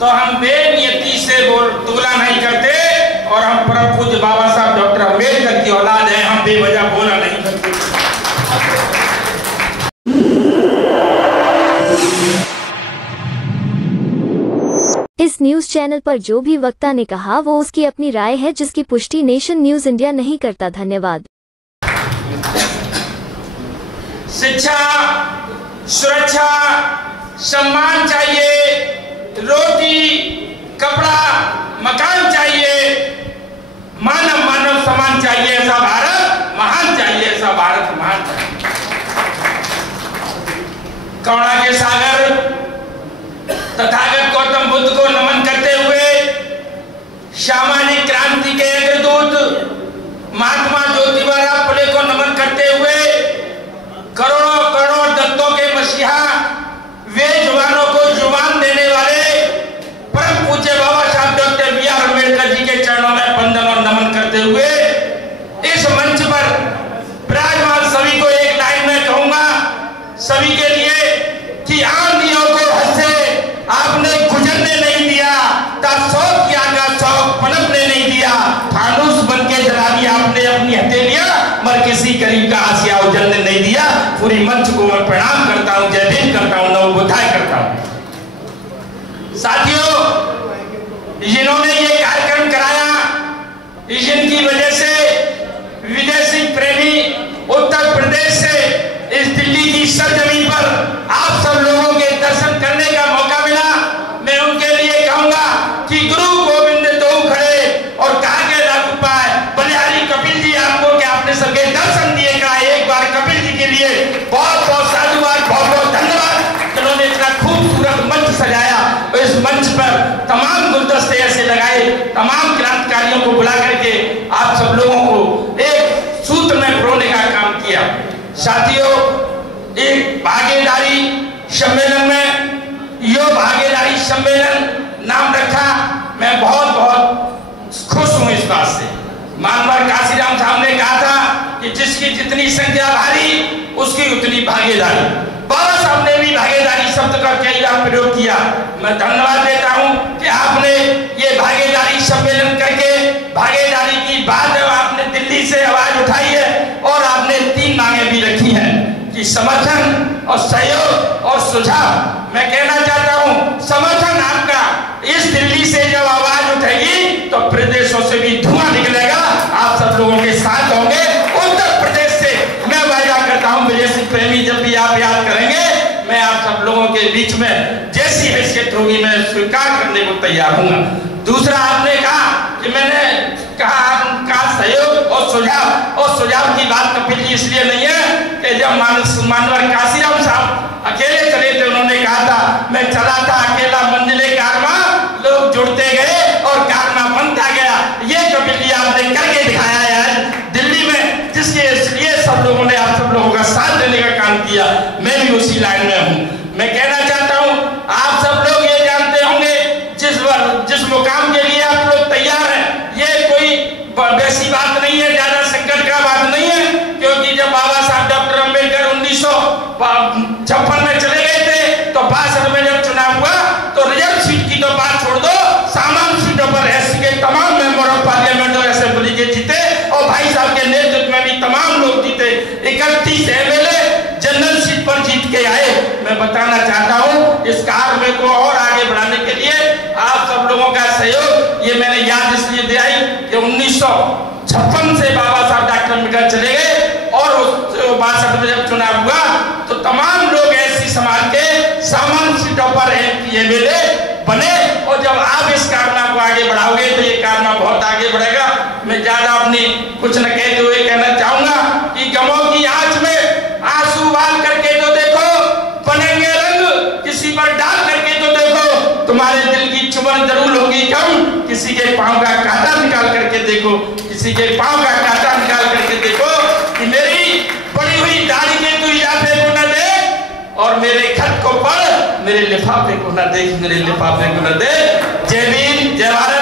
तो हम बेनियती से तुलना नहीं करते, और हम परम पूज्य बाबा साहब डॉक्टर अम्बेडकर की औलाद हैं, हम बेवजह बोला नहीं करते। इस न्यूज चैनल पर जो भी वक्ता ने कहा वो उसकी अपनी राय है, जिसकी पुष्टि नेशन न्यूज इंडिया नहीं करता। धन्यवाद। शिक्षा, सुरक्षा, सम्मान चाहिए, रोटी, कपड़ा, मकान चाहिए, मानव मानव सम्मान चाहिए, ऐसा भारत महान चाहिए, ऐसा भारत महान चाहिए। करुणा के सागर तथागत गौतम बुद्ध को नमन करते हुए, सामाजिक क्रांति के अग्रदूत महात्मा ज्योतिबा फुले को नमन करते हुए, करोड़ों करोड़ दत्तों के मसीहा, वे जुबानों को जुबान देने वाले परम पूज्य बाबा साहब डॉक्टर B.R. अम्बेडकर जी के चरणों में वंदन और नमन करते हुए, इस मंच पर विराजमान सभी को एक लाइन में कहूंगा, सभी के लिए, कि आंधियों को हद से आपने गुजरने नहीं दिया, शौक किया का शौक पनपने नहीं दिया, फानूस बन के जला दिया आपने अपनी हथेलियां, मगर किसी गरीब का आसिया उजलने नहीं दिया। पूरी मंच को मैं प्रणाम करता हूं, जय भीम करता हूं, नवबुद्धाय करता हूं। साथियों, जिन्होंने ये कार्यक्रम कराया, जिनकी वजह से विदेशी प्रेमी उत्तर प्रदेश से इस दिल्ली की सरजमीन पर आप सब लोगों के दर्शन करने का मौका मिला, मैं उनके लिए कहूंगा कि गुरु गोविंद दो खड़े और कहा के लागू पाए। बलिहारी कपिल जी, आपको क्या आपने सबके दर्शन दिए का, एक बार कपिल जी के लिए बहुत बहुत साधुवाद, बहुत बहुत धन्यवाद, जिन्होंने इतना खूबसूरत मंच सजाया। इस मंच पर तमाम गुलदस्ते ऐसे लगाए, तमाम क्रांतिकारियों को बुला करके आप सब लोगों को एक सूत्र में पिरोने का काम किया। साथियों, एक भागीदारी सम्मेलन में यो भागीदारी सम्मेलन नाम रखा, मैं बहुत बहुत खुश हूं इस बात से। मानवर काशीराम साहब ने कहा था कि जिसकी जितनी संख्या भारी उसकी उतनी भागीदारी। बाबा साहब ने भी भागीदारी शब्द का कई बार प्रयोग किया। मैं धन्यवाद देता हूं कि आपने ये भागीदारी सम्मेलन करके भागीदारी की बात आपने दिल्ली से आवाज उठाई है, और आपने 3 मांगे भी रखी हैं कि समर्थन और सहयोग और सुझाव। मैं कहना चाहता हूं, समर्थन आपका इस दिल्ली से जब आवाज उठेगी तो प्रदेशों से भी धुआं निकलेगा, आप सब लोगों के साथ होंगे। उत्तर प्रदेश से मैं वायदा करता हूं, विदेशी प्रेमी जब भी आप याद करेंगे, मैं आप सब लोगों के बीच में जैसी हैसियत होगी मैं स्वीकार करने को तैयार हूँ। दूसरा, आपने कहा कि मैंने कहा आपका सहयोग और सुझाव की बात कपिल जी इसलिए नहीं है कि जब मानवर काशीराम साहब अकेले चले थे, उन्होंने कहा था मैं चला था अकेला मंजिले कारवां, लोग जुड़ते गए और कारवां बनता गया। ये कपिल जी आपने करके दिखाया है दिल्ली में, जिसके इसलिए सब लोगों ने आप सब लोगों का साथ देने का काम किया। मैं भी उसी लाइन में हूँ। मैं कहना चाहता हूँ, आप सब लोग ये जानते होंगे, जिस मुकाम के लिए आप लोग तैयार हैं, ये कोई वैसी बात नहीं है, ज्यादा संकट का बात नहीं है, क्योंकि जब बाबा साहब डॉक्टर अम्बेडकर 1956 में चले गए थे, तो 62 में जब चुनाव हुआ तो रिजर्व सीट की तो बात छोड़ दो, सामान्य सीटों पर एससी के तमाम मेंबर ऑफ पार्लियामेंट और असेंबली के जीते, और भाई साहब के नेतृत्व में भी तमाम लोग जीते। 31 एमएलए जनरल सीट पर जीत के आए। मैं बताना चाहता हूँ, इस कार्य को और आगे बढ़ाने के लिए आप सब लोगों का सहयोग, ये मैंने याद इसलिए दिलाई कि 1956 से बाबा साहब डॉक्टर अम्बेडकर चले गए, और 62 में जब चुनाव हुआ तो तमाम लोग ऐसी समाज के सामान्य सीटों पर एमएलए बने, और जब आप इस कारनामा को आगे बढ़ाओगे तो ये कारनामा बहुत आगे बढ़ेगा। मैं ज्यादा अपनी कुछ न कहते हुए कहना चाहूंगा कि गमों की आंच में आंसू बाल करके तो देखो, बनेंगे रंग किसी पर डाल करके तो देखो, तुम्हारे दिल की चुभन जरूर होगी कम, किसी के पांव का कांटा निकाल करके देखो, किसी के पांव का कांटा निकाल करके देखो कि मेरी पड़ी हुई दाढ़ी के तू इजाफे को न दे, और मेरे खत को पढ़, मेरे लिफाफे को न देख, मेरे लिफाफे को न दे। जय भीम, जय भारत।